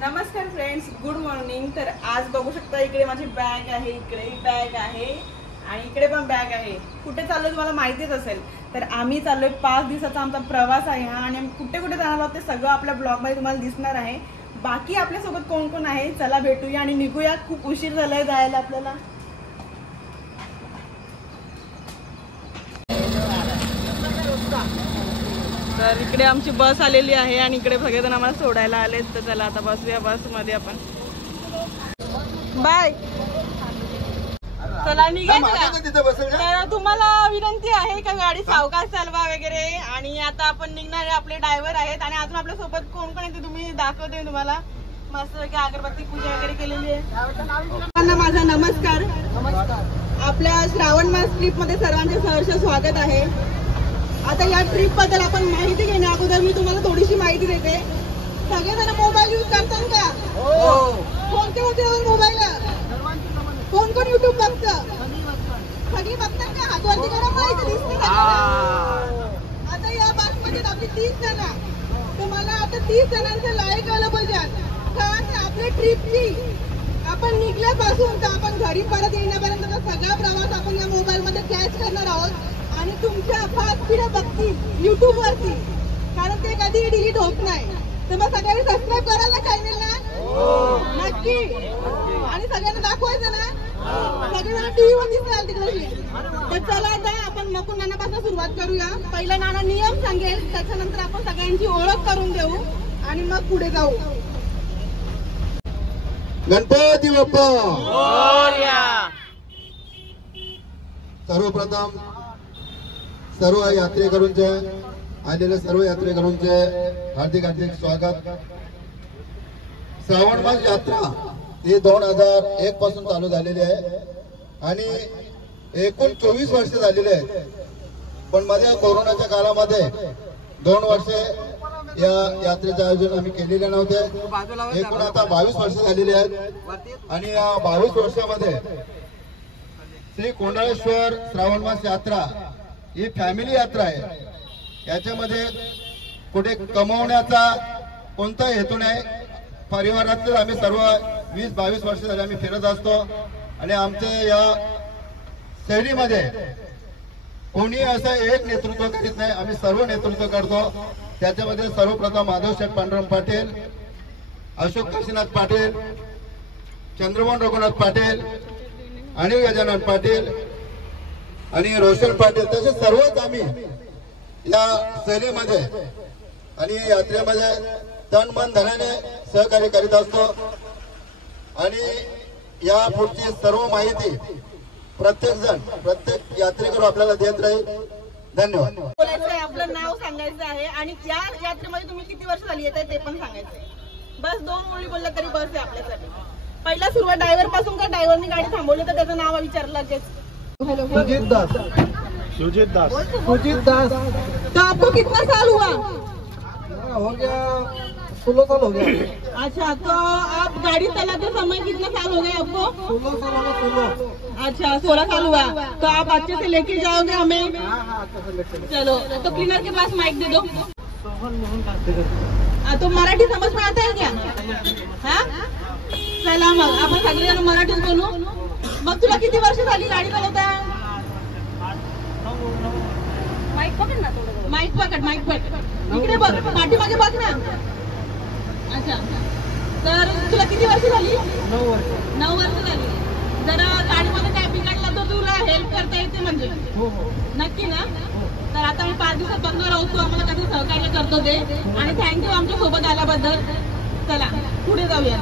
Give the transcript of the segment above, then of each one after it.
नमस्कार friends, good morning. तर आज बघू शकता इकडे माझी बॅग आहे, इकडे बॅग आहे आणि इकडे पण बॅग आहे। कुठे चाललोय तुम्हाला माहितीच असेल। तर आम्ही चाललोय 5 दिवसाचा आमचा प्रवास आहे हा आणि कुठे कुठे जाणार आहोत ते सगळं आपल्या ब्लॉग मध्ये तुम्हाला दिसणार आहे। बाकी आपल्या सोबत कोण कोण आहे चला भेटूया आणि निघूया। खूप उशीर झालाय जायला आपल्याला। तर इकडे आमची बस आलेली आहे आणि इकडे सगळेजण आम्हाला सोडायला आलेत। तर चला आता बसूया बस मध्ये आपण। बाय, चला निघायचं। तर तुम्हाला विनंती आहे का गाडी सावकाश चालवा वगैरे। आणि आता आपण निघणारे आपले ड्रायव्हर आहेत आणि अजून आपल्या सोबत कोण कोण आहे ते तुम्ही दाखवते तुम्हाला। मस्त अगरबत्ती पूजा वगैरे केलेली आहे। माझा नमस्कार। आपल्या श्रावण मास ट्रिप मध्ये सर्वांचे सहर्ष स्वागत आहे। आता या ट्रिप बद्दल आपण माहिती घेण्या अगोदर मी तुम्हाला थोडीशी माहिती देते। सगळेजण मोबाईल यूज करतात का? हो। कोणते मोबाईल? कोण कोण युट्यूब बघतं? सगळी बघतात का? हातवरती करा, माहिती दिसते का? आता या बस मध्ये आपली 30 जण। तुम्हाला आता 30 जणांचं लाईक आलं पाहिजे। कारण आपल्या ट्रिपची आपण निघल्यापासून तर आपण घरी परत येण्यापर्यंतचा सगळा प्रवास आपण या मोबाईल मध्ये कॅच करणार आहोत आणि तुमच्या 5 पिढ्या बघतील युट्यूब वरती, कारण ते कधी डिलीट होत नाही। तर मग सगळ्यांनी सबस्क्राईब करायला ना चॅनलला? नक्की। आणि सगळ्यांना दाखवायचं ना? सगळ्यांना टीव्ही वर दिसेल तिकडे। तर चला आता आपण मकून नानापासून सुरुवात करूया। पहिला नाना नियम सांगेल, त्याच्यानंतर आपण सगळ्यांची ओळख करून देऊ आणि मग पुढे जाऊ। गणपती बाप्पा मोरया। सर्वप्रथम सर्व यात्रेकरूंचे आलेले सर्व यात्रेकरूंचे हार्दिक हार्दिक स्वागत। श्रावण मास यात्रा ही 2001 पासून चालू झालेली आहे आणि एकूण 24 वर्ष झालेली आहेत। पण मध्ये कोरोनाच्या काळामध्ये 2 वर्षे या यात्रेचे आयोजन आम्ही केलेले नव्हते। एकूण आता 22 वर्ष झालेली आहेत आणि या 22 वर्षामध्ये श्री कोंडाळेश्वर श्रावण मास यात्रा ही फॅमिली यात्रा आहे। याच्यामध्ये कुठे कमवण्याचा कोणता हेतू नाही। परिवारात आम्ही सर्व 20-22 वर्ष झाले आम्ही फिरत असतो आणि आमच्या या शैलीमध्ये कोणी असं एक नेतृत्व करीत नाही, आम्ही सर्व नेतृत्व करतो। त्याच्यामध्ये सर्वप्रथम माधव शेठ पांडुरंग पाटील, अशोक काशीनाथ पाटील, चंद्रमोहन रघुनाथ पाटील, अनिल गजानन पाटील आणि रोशन पाटील, तसे सर्वच आम्ही या शैलीमध्ये आणि यात्रेमध्ये तन मन धनाने सहकार्य करीत असतो। आणि या पुढची सर्व माहिती प्रत्येक जण प्रत्येक यात्रेकरू आपल्याला देत राहील। धन्यवाद। बोलायचं आहे, आपलं नाव सांगायचं आहे आणि या यात्रेमध्ये तुम्ही किती वर्ष झाली येत ते पण सांगायचं आहे। बस 2 ओळी बोलला तरी बस आहे आपल्यासाठी। पहिला सुरुवात ड्रायव्हर पासून का ड्रायव्हरने गाडी थांबवली तर त्याचं नाव विचारलं लगेच। सुजीत दास। तो आपको कितना साल हुआ? हो गया 16 साल हो गया। अच्छा, तो आप गाड़ी चलाते समय कितना साल हो गए आपको? 16 साल हो गया। अच्छा, 16 साल हुआ। तो आप अच्छे से लेके जाओगे हमें? चलो, तो क्लीनर के पास माइक दे दो। तो मराठी समझ में आता है क्या? हाँ, चला मग आपण सगळेजण मराठीत बोलू। मग तुला किती वर्ष झाली गाडी चालवता? माइक पकड इकडे बघ, पाठीमागे बघ ना। अच्छा, तर तुला किती वर्ष झाली? 9 वर्ष झाली। जरा गाडीमध्ये काय बिघडलं तर तुला हेल्प करता येते म्हणजे? नक्की ना? तर आता मी 5 दिवसात बघणार आहोत तू आम्हाला कसं सहकार्य करतो ते। आणि थँक्यू आमच्या सोबत आल्याबद्दल। चला पुढे जाऊया।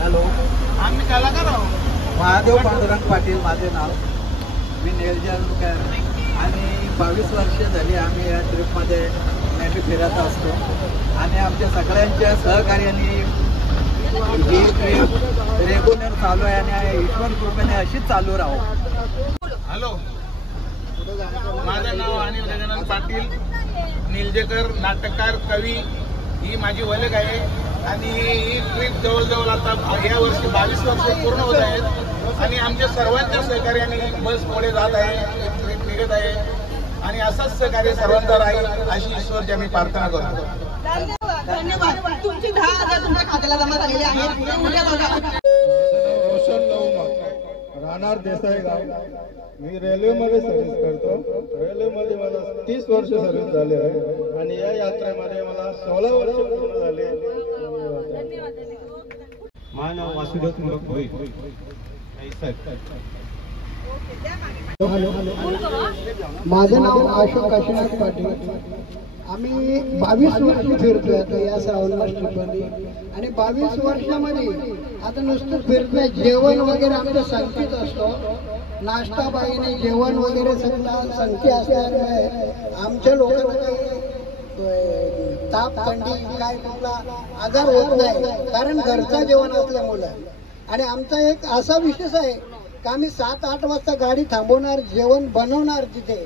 हॅलो, आम्ही कलाकार आहोत। महादेव पांडुरंग पाटील माझे नाव। मी नेलजलकर आणि 22 वर्ष झाली आम्ही या ट्रिपमध्ये नेहमी फिरत असतो आणि आमच्या सगळ्यांच्या सहकार्याने ही ट्रिप रेग्युलर चालू आहे आणि ईश्वर कृपेने अशीच चालू राहू। हॅलो, माझं नाव अनिल गजानन पाटील निलजेकर, नाटककार, कवी। ही माझी ओळख आहे आणि ही ट्रिप जवळजवळ आता या वर्षी 22 वर्ष पूर्ण होत आहेत आणि आमच्या सर्वांच्या सहकार्याने बस पुढे जात आहे, ट्रिप निघत आहे आणि असंच सहकार्य सर्वांचा राहील अशी ईश्वरची आम्ही प्रार्थना करतो। धन्यवाद। स्वागताला जमा झालेले आहेत. उद्या बघा. रोशन राहणार देसाई गाव. मी रेल्वेमध्ये सर्व्हिस करतो. रेल्वेमध्ये मला 30 वर्ष सर्व्हिस झाले आहे आणि या यात्रेमध्ये मला 16 वर्ष पूर्ण झाले. माझं नाव वासुदेव तुरक भोई. माझं नाव अशोक काशीनाथ पाटील. आम्ही 22 वर्ष फिरतोय आता या श्रावण मासमध्ये आणि 22 वर्षामध्ये आता नुसतं फिरतोय. जेवण वगैरे आमच्या संगतीत असतो. नाश्ता पाहिजे जेवण वगैरे सगळं संगती असल्यामुळे आमच्या लोकांना काही ताप थंडी काय कुठला आजार होत नाही कारण घरचं जेवण असल्यामुळे. आणि आमचा एक असा विशेष आहे की आम्ही 7-8 वाजता गाडी थांबवणार, जेवण बनवणार तिथे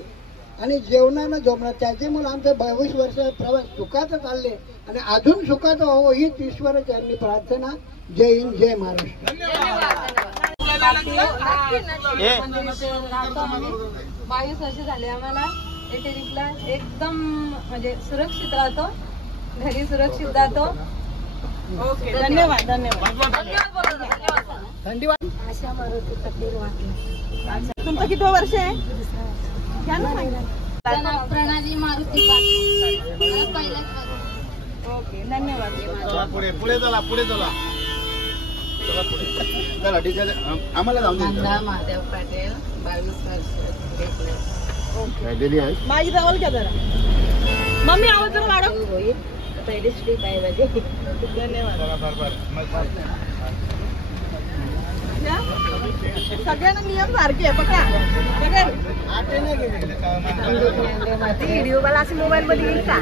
आणि जेवणाला झोपणार. त्याच्यामुळे आमचं 22 वर्ष प्रवास सुखाचं चालले आणि अजून सुखाचं हो हीच ईश्वराची प्रार्थना. जय हिंद, जय महाराष्ट्र. 22 वर्ष झाले आम्हाला या ट्रिपला. एकदम म्हणजे सुरक्षित राहतो, घरी सुरक्षित जातो. ओके, धन्यवाद. धन्यवाद. अशा मारुती तकदीर वाटली. तुमचं किती वर्ष आहे? घ्या ना सांगा. प्रणाली मारुती पाटील. ओके, धन्यवाद. पुढे चला चला डिझेल आम्हाला जाऊन नंदा महादेव पाटील 22 वर्ष राहिलेली आहे. माझी जवळ घ्या जरा. मम्मी आवाज जरा वाढव. पहिली स्ट्रीप आहे माझी. धन्यवाद. सगळ्यांना नियम सारखे आहे बघा. व्हिडिओ मला असे मोबाईल मध्ये येईल का?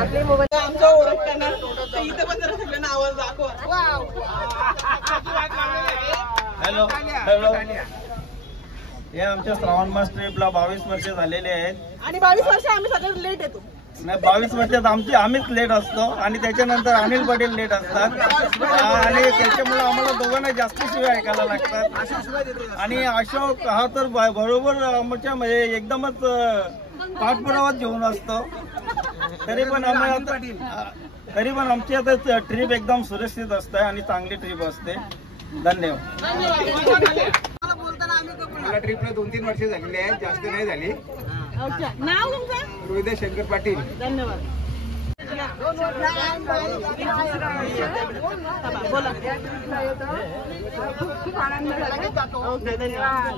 आपले मोबाईल आमच्या ओळखताना इथे पण जरा सगळ्यांना आवाज दाखवा. हॅलो. हे आमच्या श्रावण मास ट्रिपला 22 वर्ष झालेले आहेत आणि 22 वर्ष आम्ही सगळं लेट येतो. नाही, 22 वर्षात आम्हीच लेट असतो आणि त्याच्यानंतर अनिल पाटील लेट असतात आणि त्याच्यामुळे आम्हाला दोघांना जास्त शिवाय ऐकायला लागतात. आणि अशोक हा तर बरोबर आमच्या म्हणजे एकदमच पाठपुरावात घेऊन असतो. तरी पण आमची आता ट्रिप एकदम सुरक्षित असते आणि चांगली ट्रिप असते. धन्यवाद. मला ट्रिपला 2-3 वर्ष झालेली आहेत, जास्त नाही झाली. अच्छा, नाव तुमचं? रोहिदास शंकर पाटील. धन्यवाद. बोला. ओके, धन्यवाद.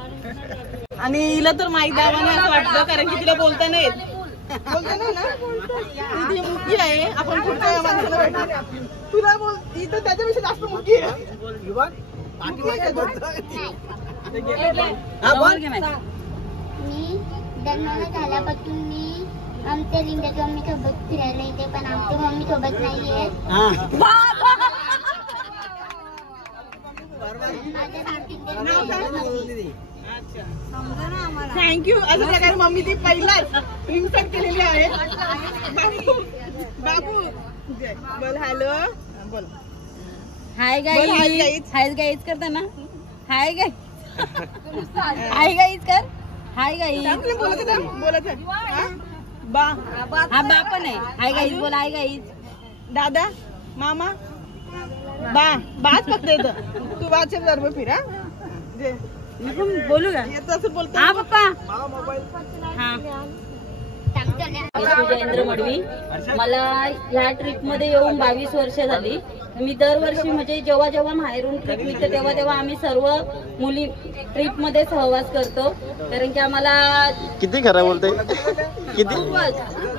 आणि हिला तर माहिती आहे असं वाटतं कारण की तिला बोलता नाही येत. बोलता नाही ना? ती मुकी आहे. आपण पुढच्या माणसाला भेटणार. तुला बोल इथं त्याच्यापेक्षा जास्त मुकी आहे. मी जन्माला झाल्यापासून मी आमच्या लिंगाच्या मम्मी सोबत फिरायला येते पण आमच्या मम्मी सोबत नाहीये. थँक्यू. अशा प्रकारे मम्मी ती पहिलाच इन्सर्ट केलेली आहे. बाबू बोल. हॅलो बोल. Hi guys. हाय गाईज करताना हाय गाईज. हाय गाईज कर. Hi guys. बोलत बा. हा बा पण आहे. हाय गाईज बोल. Hi guys. दादा मामा बाच फक्त येतं. तू बाच्या बरोबर फिरा. बोलू का? येतं असं बोलतो. हा पप्पा. हा जयेंद्र मडवी. मला ह्या ट्रिप मध्ये येऊन 22 वर्ष झाली. मी दरवर्षी म्हणजे जेव्हा जेव्हा माहेरून ट्रिप निघते तेव्हा आम्ही सर्व मुली ट्रिप मध्ये सहवास करतो कारण की आम्हाला किती खरं बोलते किती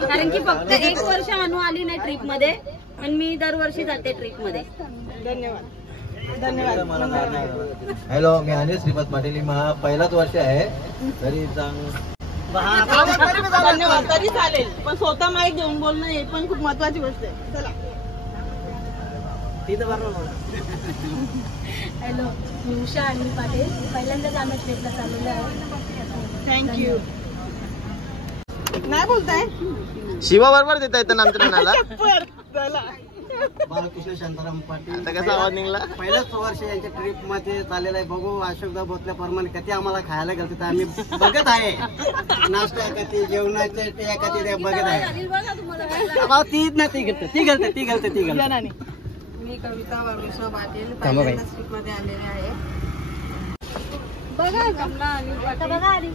कारण की फक्त 1 वर्ष अनु आली नाही ट्रिप मध्ये पण मी दरवर्षी जाते ट्रिप मध्ये. धन्यवाद. धन्यवाद. हॅलो, मी अनिल श्रीपाद पाटील. माझा पहिलाच वर्ष आहे तरी धन्यवाद. तरी चालेल पण स्वतः माहीत घेऊन बोलणं हे पण खूप महत्वाची गोष्ट आहे. चला. हॅलो, मी उषा अनिल पाटील. पहिल्यांदाच आम्ही ट्रिपला चाललेलो आहे. थँक्यू. नाही बोलताय शिवा बरोबर देता येतं नामकरणाला. चला. बालकृष्ण शांताराम पाटील. आता कसा आवाज निघला? पहिलंच वर्ष यांच्या ट्रिप मध्ये चाललेलं आहे. बघू अशोकदा बोलल्याप्रमाणे कधी आम्हाला खायला घालते तर आम्ही बघत आहे. नाश्ता कधी जेवणाचे कधी बघत आहे. ती घालते. या नानी. मी कविता बाबुराव पाटील पहिल्यांदाच ट्रिपमध्ये आलेले आहे. बघा अनिल पाटील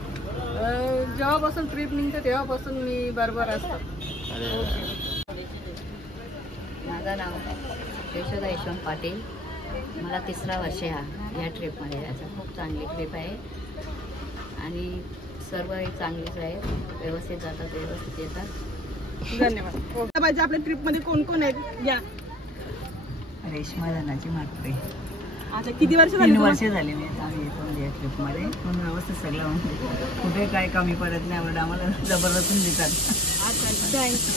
जेव्हापासून ट्रिप निघते तेव्हापासून मी बरोबर असतो. माझं नाव यशोदा यशवंत पाटील. मला 3रा वर्ष या ट्रिपमध्ये यायचं. खूप चांगली ट्रिप आहे आणि सर्व चांगलीच आहे. व्यवस्थित जातात, व्यवस्थित येतात. धन्यवाद. पाहिजे आपल्या ट्रिपमध्ये कोण कोण आहेत? या रेश्मा धनाजी म्हात्रे. अच्छा, किती वर्ष झाली? 3 वर्ष झाली मी आता आम्ही येतो म्हणजे या ट्रिपमध्ये. पण व्यवस्थित सगळं कुठे काय कमी पडत नाही. आम्हाला जबरदस्ती देतात. अच्छा, थँक्यू.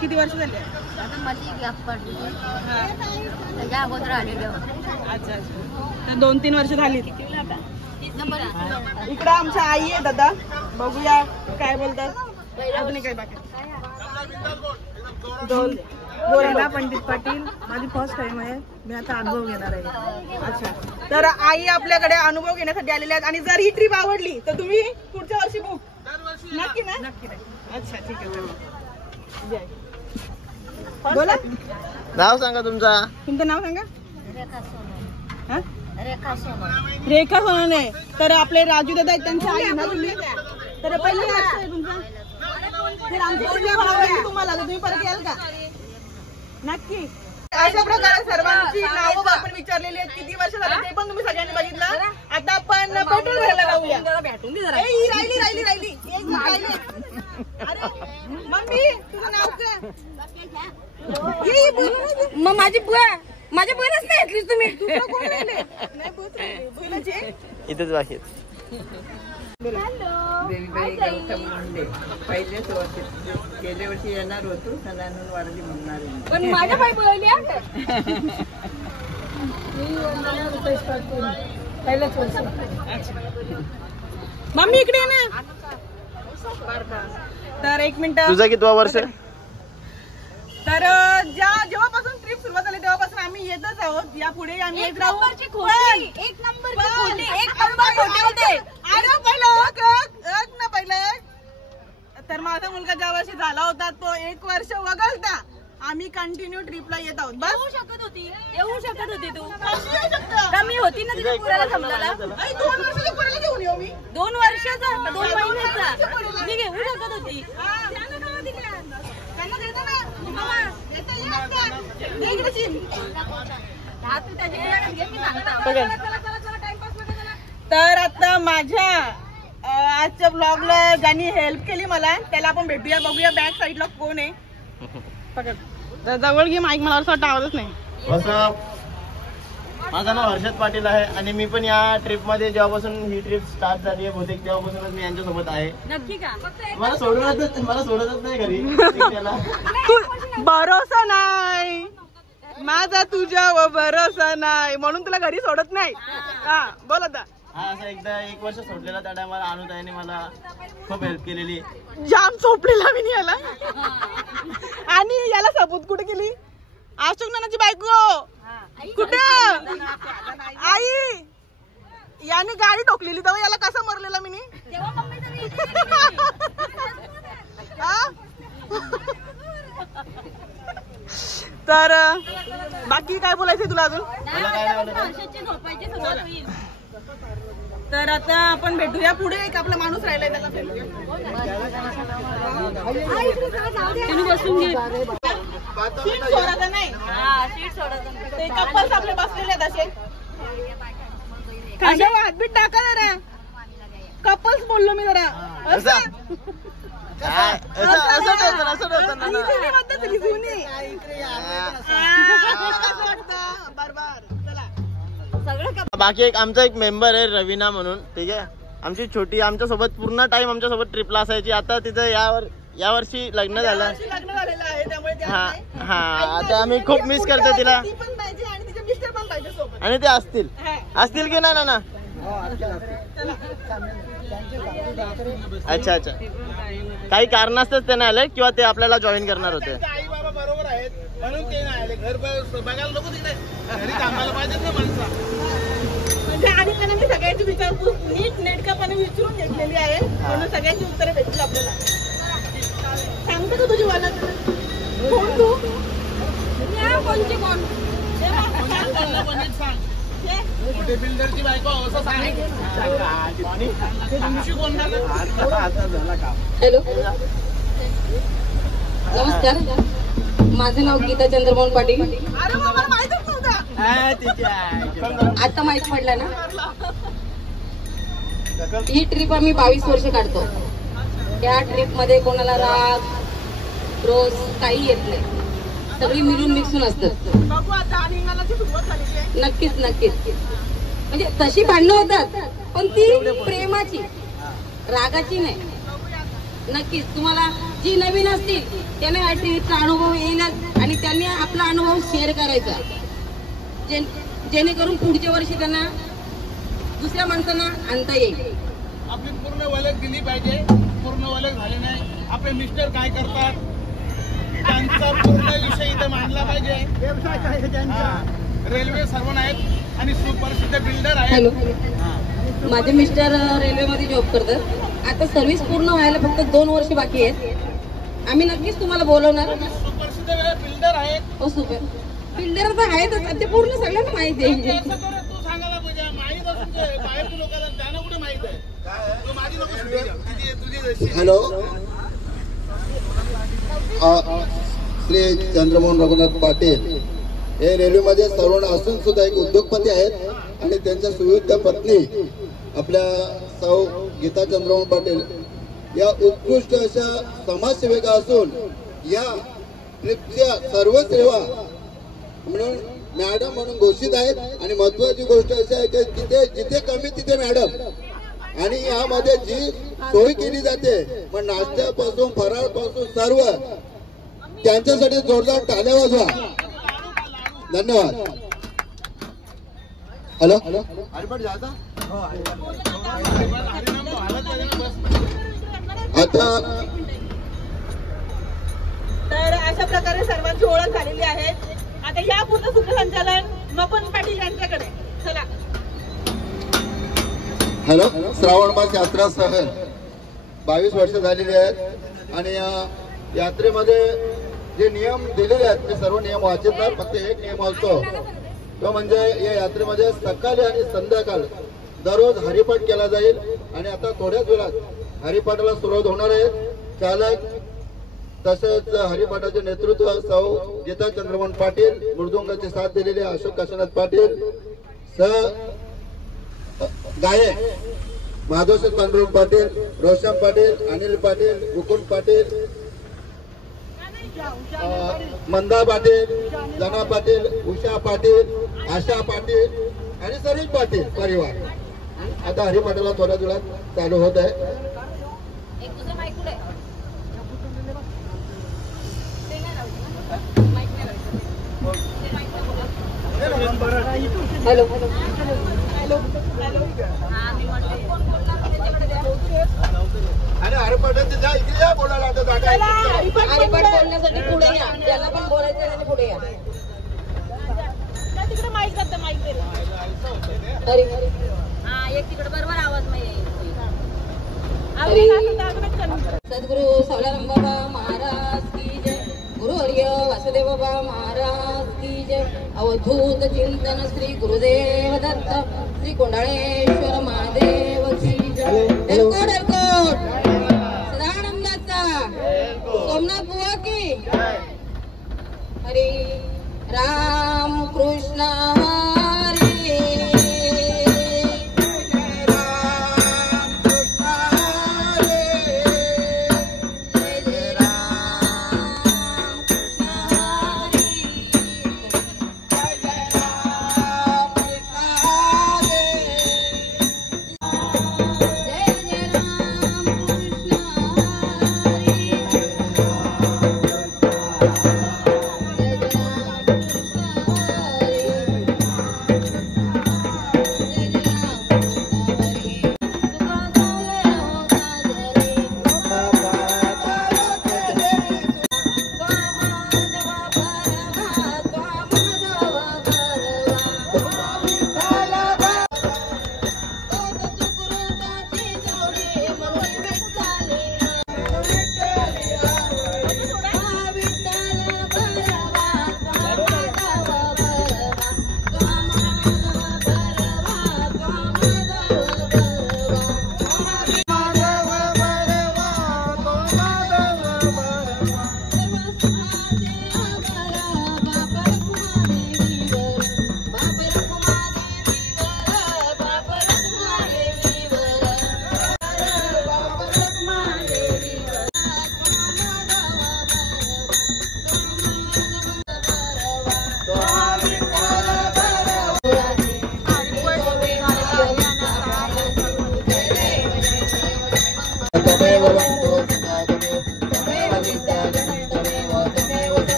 किती वर्ष झाली? आता माझी गॅप पडली त्याच्या अगोदर आलेलो. अच्छा अच्छा, तर 2-3 वर्ष झाली. इकडं आमच्या आई आहे दादा, बघूया काय बोलतात. अजून काय बाकी? बोला पंडित पाटील. माझी फर्स्ट टाइम आहे. मी आता अनुभव घेणार आहे. अच्छा, तर आई आपल्याकडे अनुभव घेण्यासाठी आलेले आहेत. आणि जर ही ट्रिप आवडली तर तुम्ही पुढच्या वर्षी बुक नक्की ना? नक्की. अच्छा, ठीक आहे. बोला, नाव सांगा तुमचं नाव सांगा. रेखा सोनवणे. तर आपले राजू दादा आहेत, त्यांच्या आई ना तुम्ही. तर पहिली वर्ष आहे तुमचं. तुम्हाला तुम्ही परत याल का? नक्की. अशा प्रकारे सर्वांची नावं आपण विचारलेली आहेत. किती वर्ष झाली ते पण तुम्ही सगळ्यांनी बघितलं. आता आपण पेट्रोल भरायला जाऊया. राहिली. अरे मम्मी, तुझं नाव काय? मग माझी बुवाच नाही घेतली तुम्ही. इथेच बाकी देवीबाई गौतम मुंडे. पहिलेच वर्षी गेल्या वर्षी येणार होतो. सदानंद वारली म्हणणार. पण माझ्या बाई बोलवली. पहिल्याच वर्षी. मम्मी इकडे ये ना. तर 1 मिनिट. तुझं कितवा वर्ष? तर जेव्हापासून ट्रिप सुरुवात झाली तेव्हापासून आम्ही येतच आहोत. यापुढे आम्ही येत राहू. एक नंबर होते. पहिलं तर माझा मुलगा ज्या वर्षी झाला होता तो 1 वर्ष वगळता आम्ही कंटिन्यू ट्रिपला येत आहोत. बस येऊ शकत होती तू. कमी होती ना तुझ्या पुराला जमलेला. 2 वर्षाच्या पुढे घेऊन येऊ मी. 2 वर्षाचा 2 महिन्याचा मी घेऊ शकत होती. त्यांना देतो ना. तर आता माझ्या आजच्या ब्लॉगला ज्यांनी हेल्प केली मला त्याला आपण भेटूया. बघूया बॅक साईडला कोण आहे. पकड, जवळ घे माईक. मला असं वाटतं आवडत नाही. माझं नाव हर्षद पाटील आहे आणि मी पण या ट्रिप मध्ये जेव्हापासून ही ट्रिप स्टार्ट झाली आहे बहुतेक तेव्हापासूनच मी यांच्यासोबत आहे. नक्की का? मला सोडतच नाही घरी. भरोसा नाही माझा तुझ्यावर, भरोसा नाही म्हणून तुला घरी सोडत नाही. हा बोल आता. हा, असं एकदा 1 वर्ष सोडलेला त्या टायमाला अनुताईने मला खूप हेल्प केलेली. जाम चोपडीला मी याला. आणि याला सबूत कुठे केली? अशोक नानाची बायको. कुठं? आई. याने गाडी ठोकलेली तेव्हा याला कसा मरलेला मी. तर बाकी काय बोलायचंय तुला अजून? तर आता आपण भेटूया पुढे. एक आपला माणूस राहिलाय त्याला बसून घे. सीट सोडायचं नाही. ते कपल्स आपले बसलेले आहेत असे. खांद्यावर हातबीत टाका जरा. कपल्स बोललो मी जरा. बाकी एक आमचा एक मेंबर आहे रवीना म्हणून. ठीक आहे, आमची छोटी आमच्यासोबत पूर्ण टाइम आमच्यासोबत ट्रिपला असायची. आता तिथं या वर्षी लग्न झालं. हा हा, आता आम्ही खूप मिस करतो तिला. आणि ते असतील की नाही ना? अच्छा, काही कारणास्तव ते नाही आले किंवा ते आपल्याला जॉईन करणार होते. आई बाबा बरोबर आहेत म्हणून ते नाही आले. घर बघायला नको तिथे, घरी थांबायला पाहिजेत ना माणसं. आणि त्यांना मी सगळ्यांची विचारपूस नीट नेटकापणे विचारून घेतलेली आहे म्हणून सगळ्यांची उत्तरे भेटतील आपल्याला. सांगतो का तुझी वाला? कोण तू? कोणची कोण मोठे बिल्डरची बायको असं सांग. तुमची कोण झालं? हॅलो नमस्कार, माझं नाव गीता चंद्रमोहन पाटील. अरे मला माहितच नव्हतं. आता माहित पडलं ना. ही ट्रिप आम्ही 22 वर्ष काढतो. या ट्रिप मध्ये कोणाला राग रोज काही येत नाही, सगळी मिळून मिसळून असतात. बघू आता निघाल्याची सुरुवात झाली आहे. नक्कीच नक्कीच, म्हणजे तशी भांडणं होतात पण ती प्रेमाची, रागाची नाही. नक्कीच तुम्हाला जी नवीन असतील त्यांना या ट्रिपचा अनुभव येईलच आणि त्यांनी आपला अनुभव शेअर करायचा, जेणेकरून पुढच्या वर्षी त्यांना दुसऱ्या माणसांना आणता येईल. आपली पूर्ण ओळख दिली पाहिजे. पूर्ण ओळख झाली नाही. आपले मिस्टर काय करतात त्यांचा पूर्ण विषय इथे मांडला पाहिजे. रेल्वे सर्वण आहेत आणि सुप्रसिद्ध बिल्डर आहेत. हॅलो, माझे मिस्टर रेल्वेमध्ये जॉब करतात. आता सर्व्हिस पूर्ण व्हायला फक्त 2 वर्ष बाकी आहेत. आम्ही नक्कीच तुम्हाला बोलवणार. सुप्रसिद्ध बिल्डर आहेत. हो सुपर बिल्डर तर आहेतच, ते पूर्ण सगळ्यांना माहिती आहे. तू सांगायला पाहिजे. माहित असून बाहेरच्या लोकांना त्यांना कुठे माहित आहे. तू माझी नको. हॅलो, श्री चंद्रमोहन रघुनाथ पाटील हे रेल्वेमध्ये सर्वण असून सुद्धा एक उद्योगपती आहेत आणि त्यांच्या सुविध पत्नी आपल्या सौ गीता चंद्रमोहन पाटील या उत्कृष्ट अशा समाजसेविका असून या ट्रिपच्या सर्व सेवा म्हणून मॅडम म्हणून घोषित आहेत. आणि महत्वाची गोष्ट अशी आहे की जिथे जिथे कमी तिथे मॅडम, आणि यामध्ये जी सोय केली जाते मग नाश्त्यापासून फराळपासून सर्व, त्यांच्यासाठी जोरदार टाळ्या वाजवा. धन्यवाद. हॅलो, आता तर अशा प्रकारे सर्वांची ओळख झालेली आहे. आता या पूर्ण सूत्रसंचालन मपन पाटील यांच्याकडे. चला. हॅलो, श्रावण मास यात्रा सहल 22 वर्ष झालेली आहेत आणि या यात्रेमध्ये जे नियम दिलेले आहेत ते सर्व नियम वाचित नाही. फक्त एक नियम असतो तो म्हणजे या यात्रेमध्ये सकाळी आणि संध्याकाळ दररोज हरिपाठ केला जाईल. आणि आता थोड्याच वेळात हरिपाठाला सुरुवात होणार आहे. चालक तसेच हरिपाठाचे नेतृत्व सौ गीता चंद्रमोहन पाटील, मृदुंगाची साथ दिलेले अशोक काशीनाथ पाटील, गायक माधवशेठ पांडुरंग पाटील, रोशन पाटील, अनिल पाटील, मुकुंद पाटील, मंदा पाटील, जना पाटील, उषा पाटील, आशा पाटील आणि सरीज पाटील परिवार. आता हरिपाठाला थोड्या वेळात चालू होत आहे. हॅलो, आणि हरिपाठाचे जा इकडे या बोलायला. आता हरिपाठ बोलण्यासाठी पुढे या, ज्याला पण बोलायचं त्याने पुढे या. तिकडे माईक करता, माईक दिला. एक तिकडे बरोबर आवाज नाही. सद्गुरु सावलाराम बाबा महाराज की जय. गुरु हरिय वासुदेव बाबा महाराज की जय. अवधूत चिंतन श्री गुरुदेव दत्त श्री कोंडाळेश्वर महादेव की जय. एलकोट एलकोट सदानंदाचा सोमनाथ बुवा की. हरे राम कृष्ण हरे.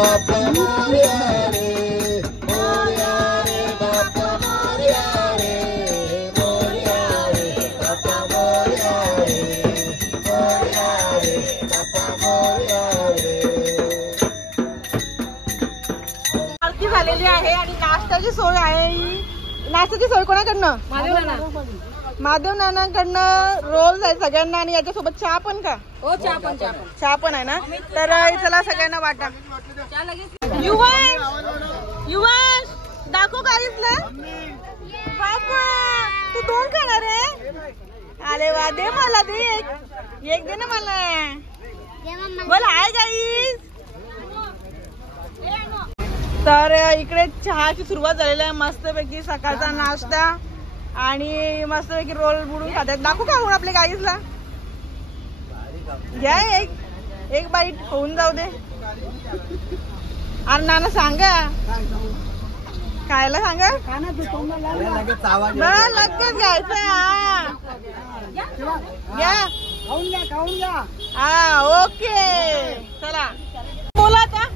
बाप्पा मोरया रे, मोरया रे बाप्पा मोरया रे, मोरया रे बाप्पा मोरया रे, मोरया रे बाप्पा मोरया रे. आरती झालेली आहे आणि नाश्त्याची सोय आहे. नाश्त्याची सोय कोणाकडनं? महादेव नानांकडनं रोल्स आहे सगळ्यांना आणि याच्यासोबत चहा पण का? हो चहा पण आहे ना. तर चला सगळ्यांना वाटा. युवांश दाखव काहीच बापा तू 2 खाणार आहे? अरे वा दे मला दे एक दे ना मला. बोल हाय गाईस. तर इकडे चहाची सुरुवात झालेली आहे मस्तपैकी. सकाळचा नाश्ता आणि मस्तपैकी रोल बुडून खातात. दाखवू का होऊन आपल्या गाईसला? घ्या एक बाईट होऊन जाऊ दे. अरे नाना सांगा खायला सांगा. लगेच घ्यायचं. हा ओके चला बोला. आता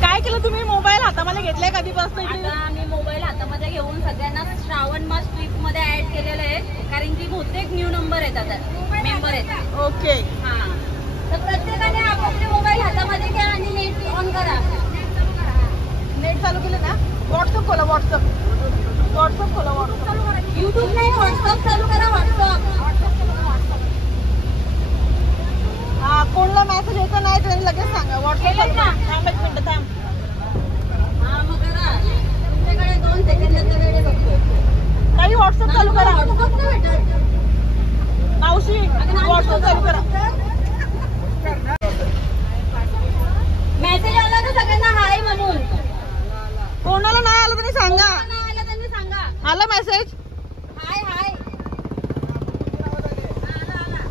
काय केलं तुम्ही? मोबाईल हातामध्ये घेतलाय कधीपासून? आता मी मोबाईल हातामध्ये घेऊन सगळ्यांना श्रावण मास ट्रिप मध्ये ऍड केलेलं आहे कारण की बहुतेक न्यू नंबर येतात मेंबर येतात. ओके हा तर प्रत्येकाने आपापले मोबाईल हातामध्ये घ्या आणि नेट ऑन करा. नेट चालू केलं ना? व्हॉट्सअप खोला. व्हॉट्सअप खोला. व्हॉट्सअप युट्यूब नाही व्हॉट्सअप चालू करा. हा कोणला मेसेज यायचा नाही तर लगेच सांगा. व्हॉट्सअप थांब 1 मिनिट थांब. हा मग करा. तुमच्याकडे 2 सेकंदाचा वेळ बघतो. काही व्हॉट्सअप चालू करा. व्हॉट्सअप नाही भेटत मावशी व्हॉट्सअप चालू करा. मेसेज आला तर सगळ्यांना हाय म्हणून. कोणाला नाही आलं तरी सांगा. नाही आला त्यांनी सांगा. आला मेसेज? हाय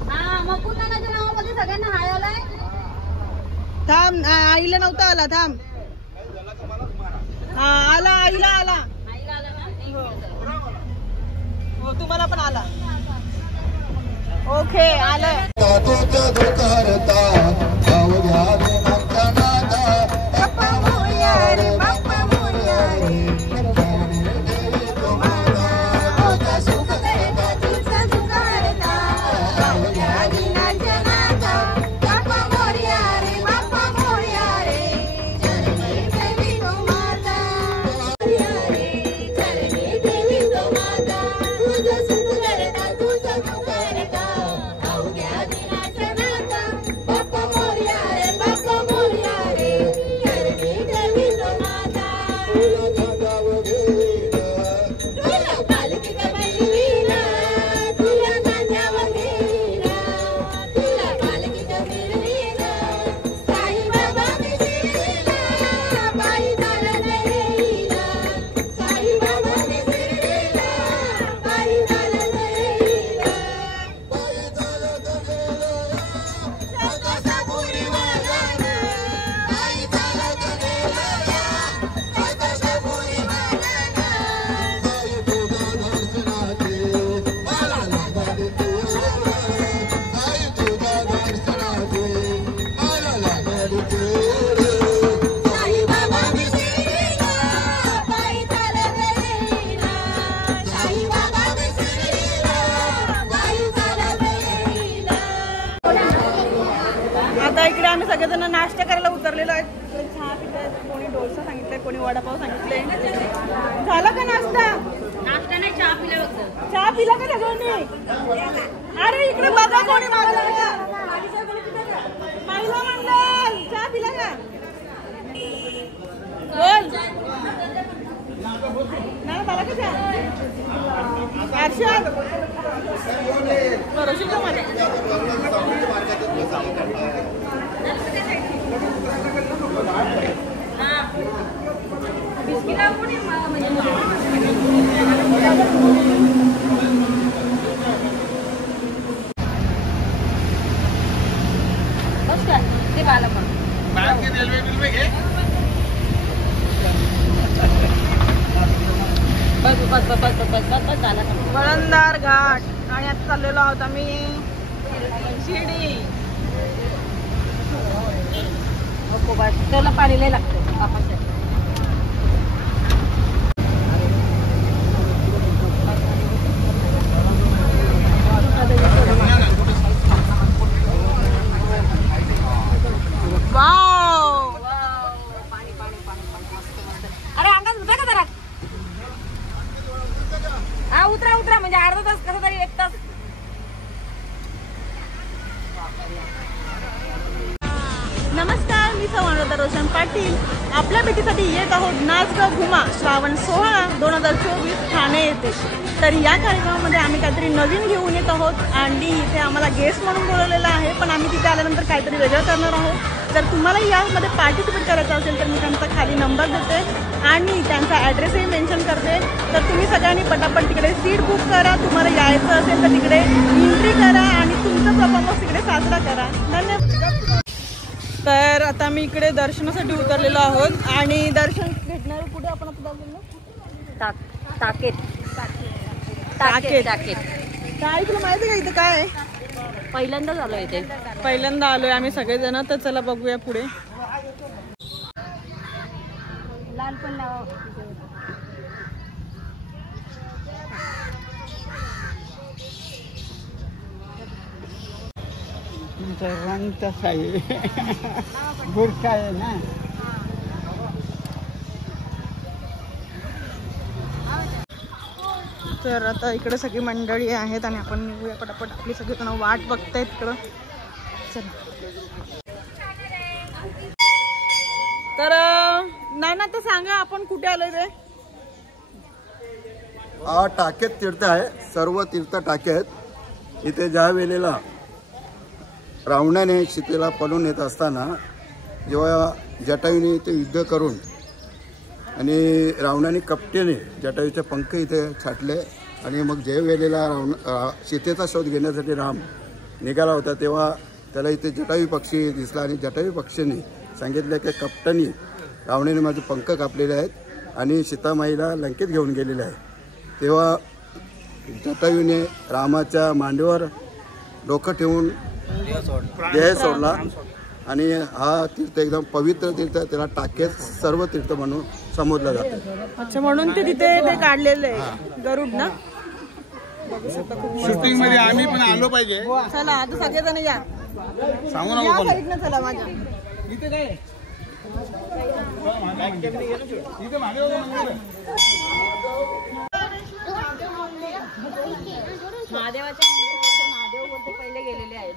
हा मग कुणाच्या नावामध्ये सगळ्यांना हाय आलाय. थांब आईला नव्हता आला. थांब हा आला. आईला आला. हो तुम्हाला पण आला. ओके आलं. तुझं दुखरता जाऊया रे आमच्या नादा बाप्पा मोरया रे बाप्पा मोरया रे. तुझं सुख करता तुझं सुख करता जाऊया दिनाच्या नादा बाप्पा मोरया रे बाप्पा मोरया रे. चरणी देवी तो माता मोरया रे चरणी देवी तो माता. तुझं सुख करता तुझं सुख करता जाऊया दिनाच्या नादा बाप्पा मोरया रे बाप्पा मोरया रे. चरणी देवी तो माता. तुला पालखीत बसवीला तुला खांद्यावर घेईला तुला पालखीत फिरवीला साईबाबा मिसळीला पायी चालत येईला साईबाबा मिसळीला पायी चालत येईला पायी चालत गेला आकाशापुरी वाजाना पायी चालत गेला आकाशापुरी वाजाना. साई तुझ्या दर्शनाचे मला लागले तेवढे साई तुझ्या दर्शनाचे मला लागले तेवढे. साईबाबा मिसळीला पायी चालत येईला साईबाबा मिसळीला पायी चालत येईला. आता इकडे आम्ही सगळेजण नाश्ता करायला उतरलेलो आहे. चहा पितायत. कोणी डोसा सांगितलंय कोणी वडापाव सांगितलंय. झाला का नाश्ता? नाश्ता नाही चहा पिला होतं. चहा पिला का सगळ्यांनी? अरे इकडे बघा कोणी महिला मंडळ चहा पिला का? बोल नाही झाला का चहा? अर्षद बरोबर का मला? बिस्किटा कोणी बस का ते बाला पण रेल्वे घे. बस झाला. वळणदार घाट आणि आता चाललेलो आहोत आम्ही शिर्डी. नको बा त्याला पाणी लय लागतं कापासाठी. अरे अंगात उतरा का जरा. हा उतरा उतरा म्हणजे अर्धा तास कसं तरी 1 तास. नमस्कार, मी संवाददाता रोशन पाटील. आपल्या भेटीसाठी येत आहोत नाचगाव घुमा श्रावण सोहळा 2024 ठाणे येथे. तर या कार्यक्रमामध्ये आम्ही काहीतरी नवीन घेऊन येत आहोत आणि इथे आम्हाला गेस्ट म्हणून बोलवलेलं आहे, पण आम्ही तिथे आल्यानंतर काहीतरी वेगळं करणार आहोत. जर तुम्हाला यामध्ये पार्टिसिपेट करायचं असेल तर मी त्यांचा खाली नंबर देते आणि त्यांचा ॲड्रेसही मेन्शन करते. तर तुम्ही सगळ्यांनी पटापट तिकडे सीट बुक करा. तुम्हाला यायचं असेल तर तिकडे एंट्री करा आणि तुमचा परफॉर्मन्स तिकडे साजरा करा. धन्यवाद. तर आता मी इकडे दर्शनासाठी उतरलेलो आहोत आणि दर्शन भेटणार कुठे आपण आता टाकेत काय तुला माहिती का इथं काय आहे? पहिल्यांदाच आलो इथे. पहिल्यांदा आलोय आम्ही सगळेजण. तर चला बघूया पुढे. लाल पण रंग तसा आहे बुरखा आहे ना. तर आता इकडे सगळी मंडळी आहेत आणि आपण निघूया पटापट. आपली सगळी वाट बघतायत तिकडं. चला. तर नाना तर सांगा आपण कुठे आलोय ते? हा टाकेत तीर्थ आहे. सर्व तीर्थ टाके आहेत. इथे ज्या वेळेला रावणाने सीतेला पळून येत असताना जेव्हा जटायूने इथे युद्ध करून आणि रावणाने कपटेने जटायूचे पंख इथे छाटले आणि मग ज्या वेळेला सीतेचा शोध घेण्यासाठी राम निघाला होता तेव्हा त्याला इथे जटायू पक्षी दिसला आणि जटायू पक्षीने सांगितलं की कपटाने रावणाने माझे पंख कापलेले आहेत आणि सीतामाईला लंकेत घेऊन गेलेले आहे. तेव्हा जटायूने रामाच्या मांडीवर डोकं ठेवून देह सोडला आणि हा तीर्थ एकदम पवित्र तीर्थ. त्याला टाकेत सर्व तीर्थ म्हणून संबोधलं जातं. अच्छा, म्हणून ते तिथे ते काढलेलं आहे गरुड ना. शूटिंग मध्ये आम्ही पण आलो पाहिजे. चला आता सगळेजण या. सांगू या साईडनं चला माझ्या. इथे काय महादेवाच्या महादेव बोलते पहिले गेलेले आहेत.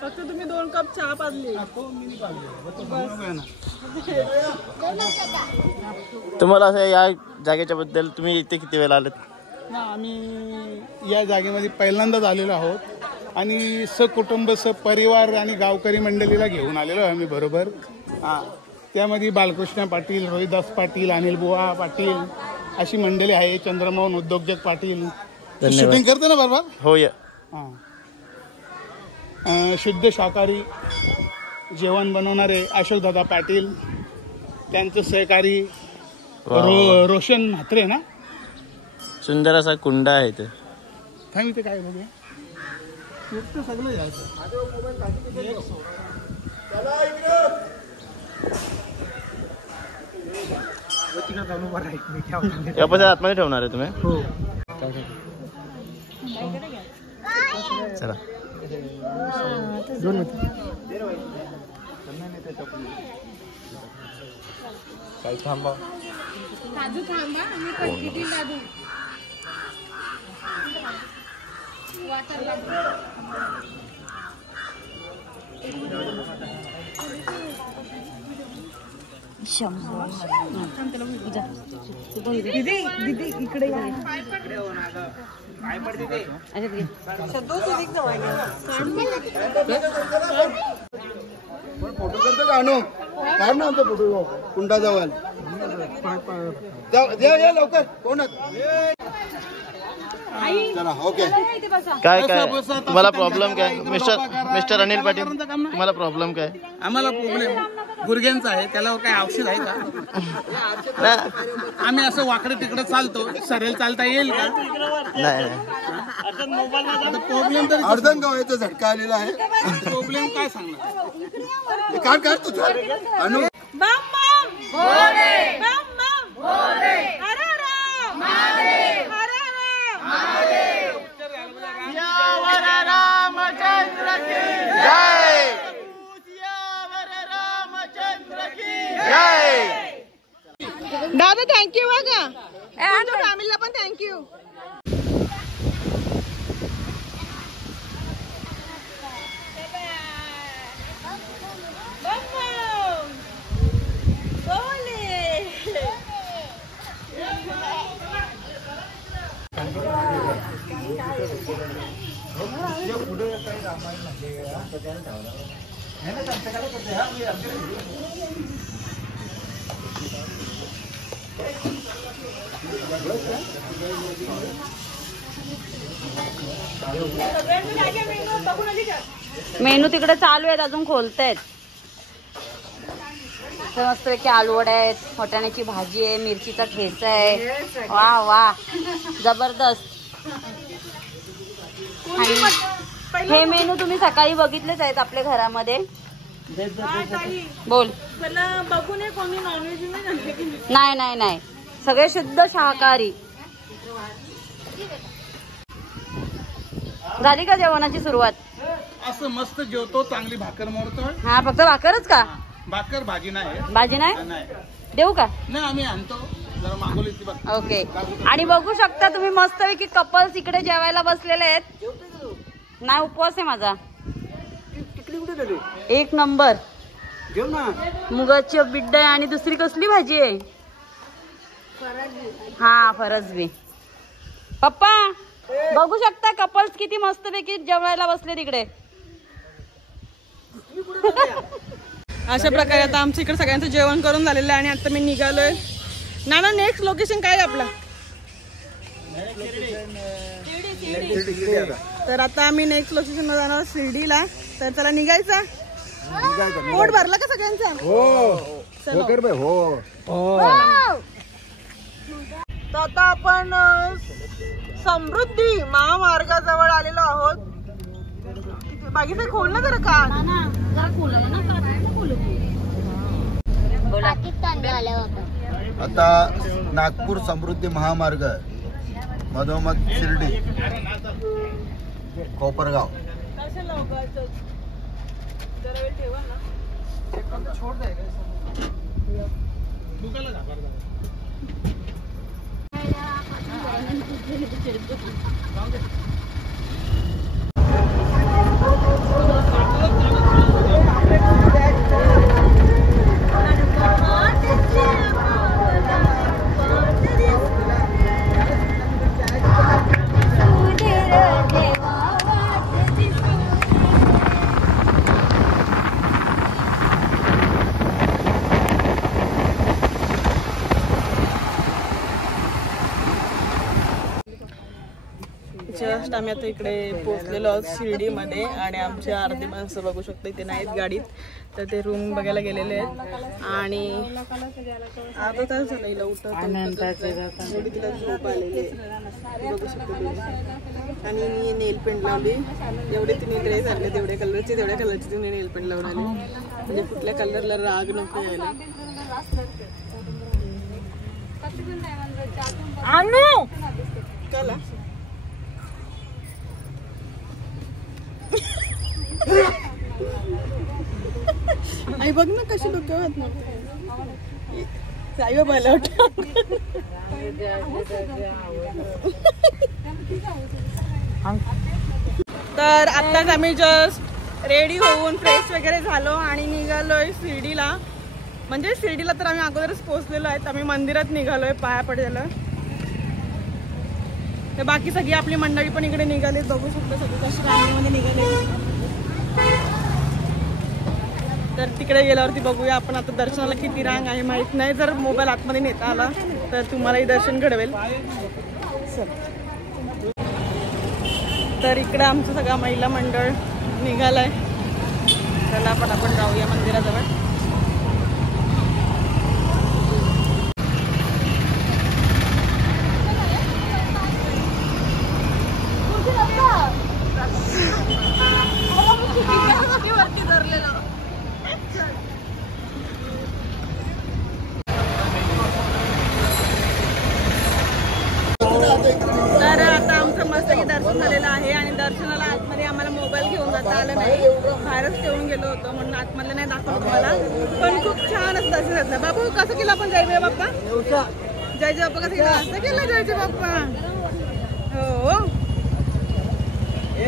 फक्त तुम्ही 2 कप चहा पाजले. तुम्हाला असं या जागेच्या बद्दल तुम्ही इथे किती वेळा आलात? आम्ही या जागेमध्ये पहिल्यांदाच आलेलो आहोत आणि सकुटुंब सपरिवार आणि गावकरी मंडळीला घेऊन आलेलो आहे आम्ही बरोबर. त्यामध्ये बालकृष्ण पाटील, रोहिदास पाटील, अनिल बुवा पाटील अशी मंडळी आहे. चंद्रमोहन उद्योजक पाटील शूटिंग करते ना बरोबर. हो या. शुद्ध शाकाहारी जेवण बनवणारे अशोकदादा पाटील, त्यांचे सहकारी रोशन म्हात्रे ना. सुंदर असा कुंड आहे इथे. थांब इथे काय बघूया. सगळं जायचं. आतमध्ये ठेवणार आहे तुम्ही. चला काय थांबा. दीदी इकडे या. फोटो करतो का अनु? काढ ना आमचा फोटो कुंडाजवळ. या लवकर. कोण चला ओके. काय काय तुम्हाला प्रॉब्लेम काय मिस्टर अनिल पाटील? तुम्हाला प्रॉब्लेम काय? आम्हाला प्रॉब्लेम गुडघ्यांचा आहे. त्याला काय औषध आहे का? आम्ही असं वाकडे तिकडे चालतो. सरळ चालता येईल का? नाही. प्रॉब्लेम तर अर्धन गावाचा झटका आलेला आहे. प्रॉब्लेम काय सांगणार? काढ तुझं अनु. दादा थँक्यू बघा. तुमच्या फॅमिलीला पण थँक्यू. मेनू तिकडे चालू आहेत, अजून खोलतायत. मस्त पैकी आलूवड आहेत, वाटाण्याची भाजी आहे, मिरचीचा ठेचा आहे. वा वा जबरदस्त. हे मेनू तुम्ही सकाळी बघितलेच आहेत आपल्या घरामध्ये. बोल. नाही नाही नाही, सगळे शुद्ध शाकाहारी. झाली का जेवणाची सुरुवात? असं मस्त जेवतो, चांगली भाकर मोडतो. हा फक्त भाकरच का? भाकर भाजी नाही. भाजी नाही देऊ का? नाही आम्ही आणतो, जरा मागवली ती. ओके. आणि बघू शकता तुम्ही मस्तपैकी कपल्स इकडे जेवायला बसलेले आहेत. नाही उपवास आहे माझा. एक नंबर. मुगाची बिड्ड आहे आणि दुसरी कसली भाजी आहे? हा फरसबी. पप्पा बघू शकता कपल्स किती मस्तपैकी जेवायला बसले तिकडे. अशा प्रकारे आता आमच्या इकडे सगळ्यांचं जेवण करून झालेलं आहे आणि आता मी निघालोय. ना नेक्स्ट लोकेशन काय आपला? तर आता आम्ही नेक्स्ट लोकेशन मध्ये जाणार शिर्डीला. तर चला निघायचा. पोट भरला का सगळ्यांचा? हो. तर आता आपण समृद्धी महामार्गाजवळ आलेलो आहोत. बाकीचं खोल ना जरा का. आता नागपूर समृद्धी महामार्ग मधोमध शिर्डी कोपरगाव. जस्ट आम्ही आता इकडे पोहोचलेलो आहोत शिर्डीमध्ये आणि आमची अर्धी माणसं बघू शकतो इथे नाहीत गाडीत, तर ते रूम बघायला गेलेले आहेत. आणि अर्धा तास झाला हिला उठत एवढी तिला झोप आलेली आहे बघू शकतो तुम्ही. आणि मी नेल पेंट लावली, एवढे तिने ड्रेस आणले तेवढ्या कलरची तुम्ही नेल पेंट लावून आली, म्हणजे कुठल्या कलरला राग नको यायला. आई बघ ना कशी डोक्यात ना साई बाबा तर आत्ताच आम्ही जस्ट रेडी होऊन फ्रेश वगैरे झालो आणि निघालोय शिर्डीला. म्हणजे शिर्डीला तर आम्ही अगोदरच पोहोचलेलो आहेत, आम्ही मंदिरात निघालोय पाया पडायला. तर बाकी सगळी आपली मंडळी पण इकडे निघालीत, बघू शकतो सगळी कशी रांगेमध्ये निघाले. तर तिकडे गेल्यावरती बघूया आपण. आता दर्शनाला किती रांग आहे माहित नाही, जर मोबाईल आतमध्ये नेता आला तर तुम्हालाही दर्शन घडवेल. तर इकडं आमचं सगळं महिला मंडळ निघालंय. चला आपण जाऊया मंदिराजवळ. तर आता आमचं मस्तपैकी दर्शन झालेलं आहे आणि दर्शनाला आतमध्ये आम्हाला मोबाईल घेऊन जाता आलं नाही, बाहेरच ठेवून गेलो होतो म्हणून आतमध्ये नाही दाखवलं तुम्हाला. पण खूप छान असं दर्शन झालं. बाबू कसं केलं आपण जय बाप्पा? जय बाप्पा कसं केलं? असं केलं जय बाप्पा. हो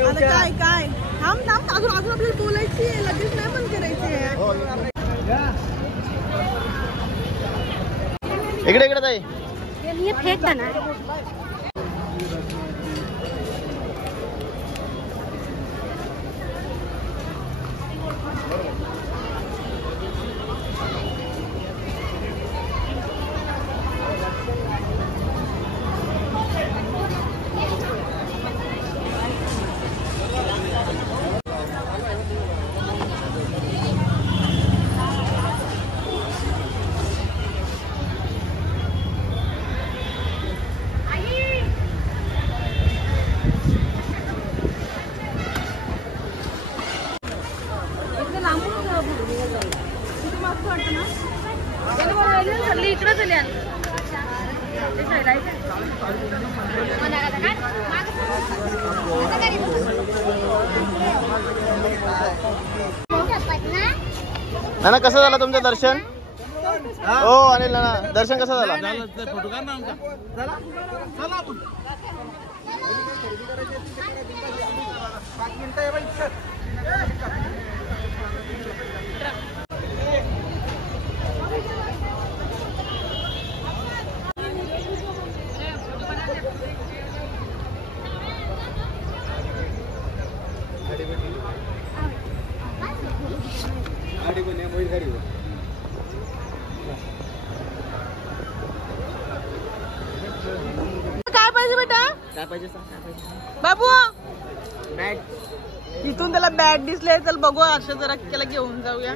आता काय काय थांब अजून आपल्याला बोलायची आहे, लगेच नाही पण करायची. इकडे ताई फेक ना. नाना कसं झालं तुमचं दर्शन? हो अनिल नाना दर्शन कसं झालं? फोटो काढ ना आमचा. चला चला आपण 5 मिनिटं आहे बाई. काय पाहिजे बेटा? काय पाहिजे बाबू? इथून त्याला बॅट दिसले, चल बघू अशा जरा त्याला घेऊन जाऊया.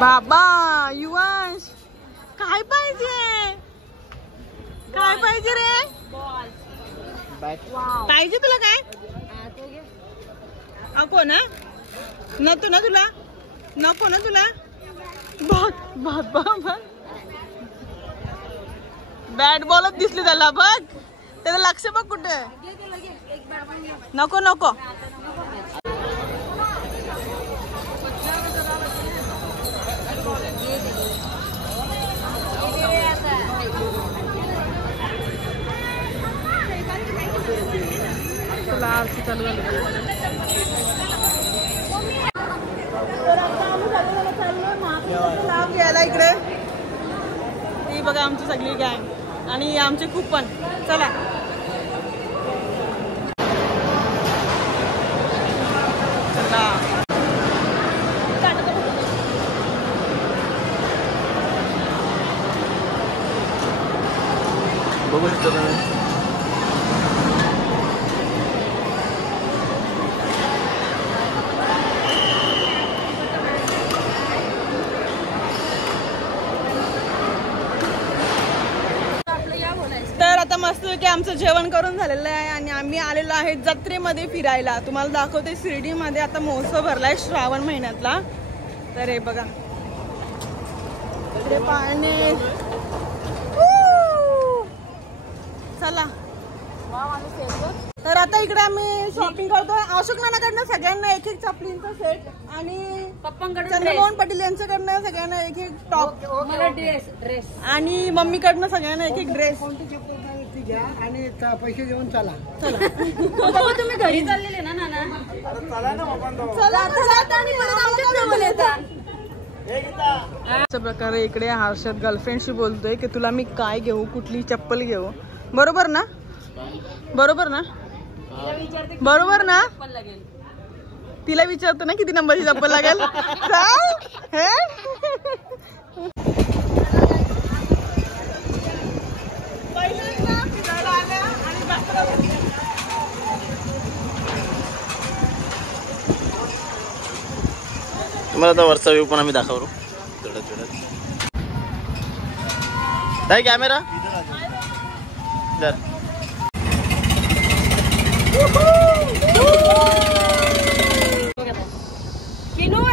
बाबा युवांश काय पाहिजे? काय पाहिजे रे? पाहिजे तुला काय? नको ना? नको ना तुला? नको ना तुला? बघ बॅट बॉलच दिसली त्याला, बघ त्याचं लक्ष बघ कुठे. नको नको तुला आरती चालू झाली. लाभ घ्यायला इकडे ही बघा आमची सगळी गँग आणि आमचे कूपन. चला चला बघू शकता तुम्ही. तर आता मस्त की आमचं जेवण करून झालेलं आहे आणि आम्ही आलेलो आहे जत्रेमध्ये फिरायला. तुम्हाला दाखवते शिर्डीमध्ये आता महोत्सव भरलाय श्रावण महिन्यातला. तर हे बघा इकडे पाणी. चला तर आता इकडे आम्ही शॉपिंग करतो. अशोक नानाकडनं सगळ्यांना एक एक चपलींचा सेट आणि चंद्रमोहन पाटील यांच्याकडनं सगळ्यांना एक एक टॉप आणि मम्मीकडनं सगळ्यांना एक एक ड्रेस घ्या आणि पैसे देऊन चला. तुम्ही घरी चाललेले ना नाना? अशा प्रकारे इकडे हर्षद गर्लफ्रेंडशी बोलतोय की तुला मी काय घेऊ, कुठली चप्पल घेऊ. बरोबर ना? बरोबर ना? बरोबर ना? तिला विचारतो ना किती नंबरची चप्पल लागेल. तुम्हाला आता वरचा व्ह्यू पण आम्ही दाखवू. काय कॅमेरा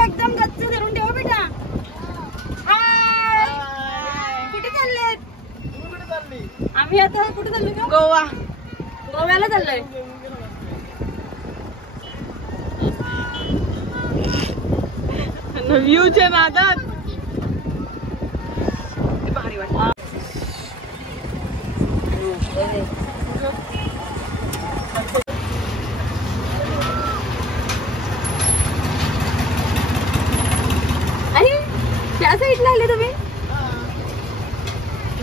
एकदम गच्च धरून ठेवा बेटा. कुठे चाललेत? आम्ही आता कुठे चाललो? गोवा. गोव्याला चाललोय. व्ह्यूच्या नादात भारी वाटत. अरे त्या साईडला आले तुम्ही?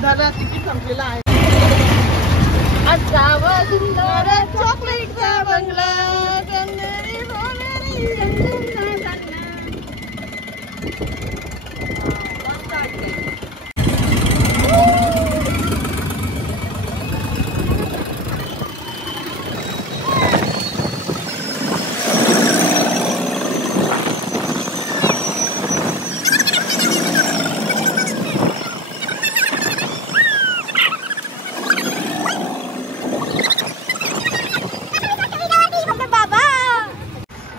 दादा तिकीट संपलेलं आहे. असावा सुंदर चॉकलेटचा बंगला.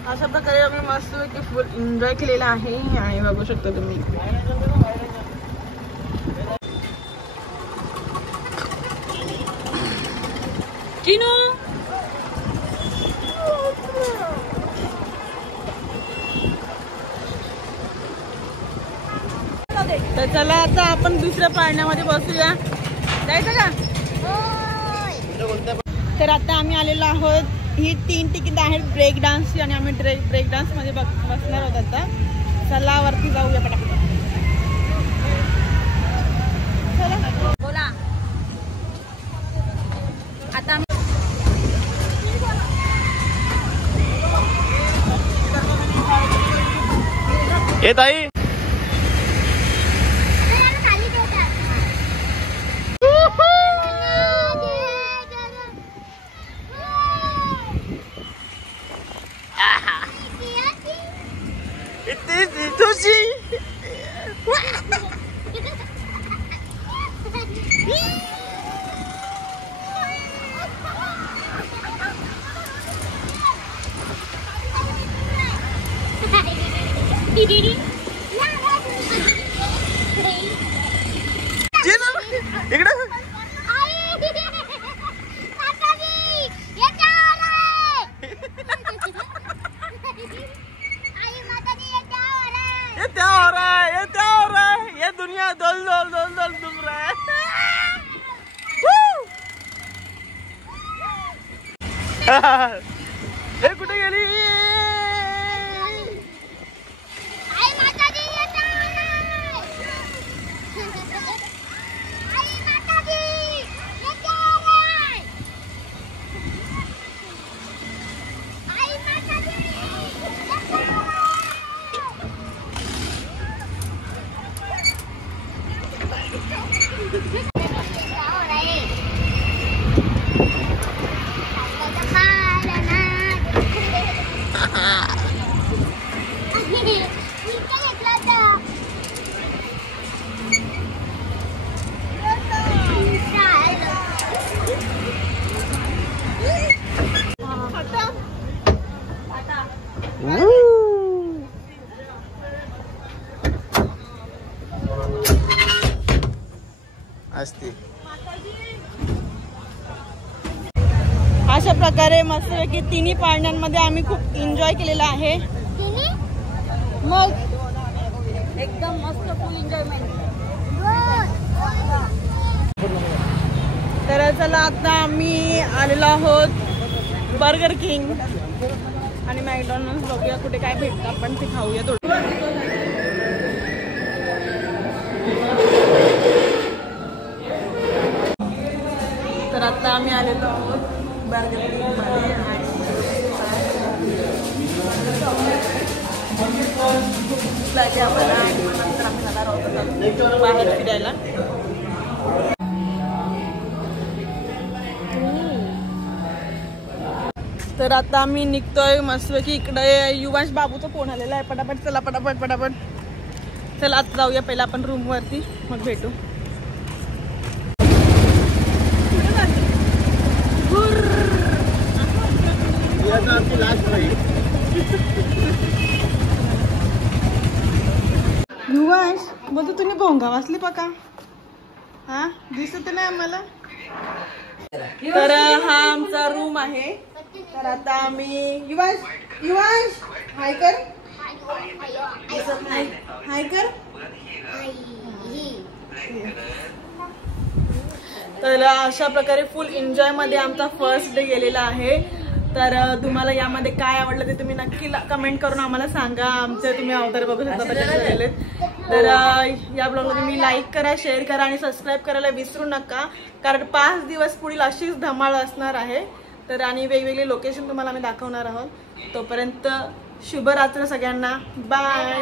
अशा प्रकारे आम्ही मस्त फुल एन्जॉय केलेला आहे आणि बघू शकता तुम्ही. तर चला आता आपण दुसऱ्या पाळण्यामध्ये बसूया. जायचं का? तर आता आम्ही आलेलो आहोत. ही 3 तिकीट आहेत ब्रेक डान्सची आणि आम्ही ब्रेक डान्स मध्ये बसणार आहोत. आता चला वरती जाऊया पटापट. चला बोला आता. ए ताई ये दुनिया दोल दोल दोल दोल घूम रहा है. हे कुठे गेली? अशा प्रकारे मस्तपैकी तिन्ही पाळण्यांमध्ये आम्ही खूप एन्जॉय केलेला आहे. मग एकदम मस्त फुल एन्जॉयमेंट. तर चला आता आम्ही आलेलो आहोत बर्गर किंग आणि मॅकडॉनल्ड्स. बघूया कुठे काय भेटतं, आपण ते खाऊया थोडं. तर आता आम्ही आलेलो आहोत बर्गर किंग मध्ये बाहेर फिरायला. तर आता आम्ही निघतोय मस्तपैकी. इकडे युवाश बाबूचा फोन आलेला आहे. पटापट चला, पटापट पटापट चला आता जाऊया पहिला आपण रूम वरती, मग भेटू. युवाश बोलतो तुम्ही भोंगा वाचली पका? हा दिसत नाही आम्हाला. तर हा आमचा रूम आहे. तर आता आम्ही युवाश हाय कर, हाय कर. तर अशा प्रकारे फुल एन्जॉय मध्ये आमचा फर्स्ट डे गेलेला आहे. तर तुम्हाला यामध्ये काय आवडलं ते तुम्ही नक्की कमेंट करून आम्हाला सांगा. आमचे तुम्ही अवतार बघू शकता कसे झालेले. तर या ब्लॉगला तुम्ही लाईक करा, शेअर करा आणि सबस्क्राईब करायला विसरू नका, कारण 5 दिवस पुढील अशीच धमाल असणार आहे. तर आणि वेगवेगळे लोकेशन तुम्हाला आम्ही दाखवणार आहोत. तोपर्यंत शुभरात्र सगळ्यांना. बाय.